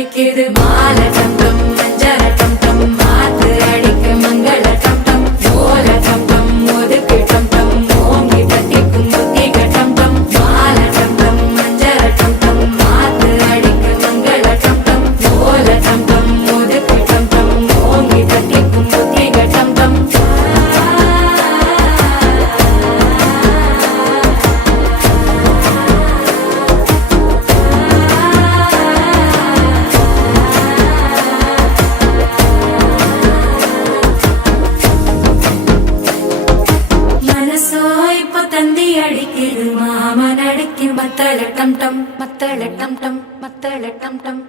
துடிக்குது மாலை டம் டம் மஞ்சள டம் டம் மாத்து அடிக்க மங்கள டம் டம் ஓல டம் டம் ஒதுக்கு டம் டம் ஓங்கி தட்டிக்கும் புத்திக டம் டம் மாலை டம் டம் மஞ்சள டம் டம் மாத்து அடிக்க மங்கள டம் டம் ஓல டம் டம் ஒதுக்கு டம் டம் ஓங்கி தட்டிக்கும் புத்திக டம் டம் தந்தி அடிக்குது மாமன் அடிக்கு மத்தள டம் டம் மத்தள டம் டம் மத்தள டம் டம்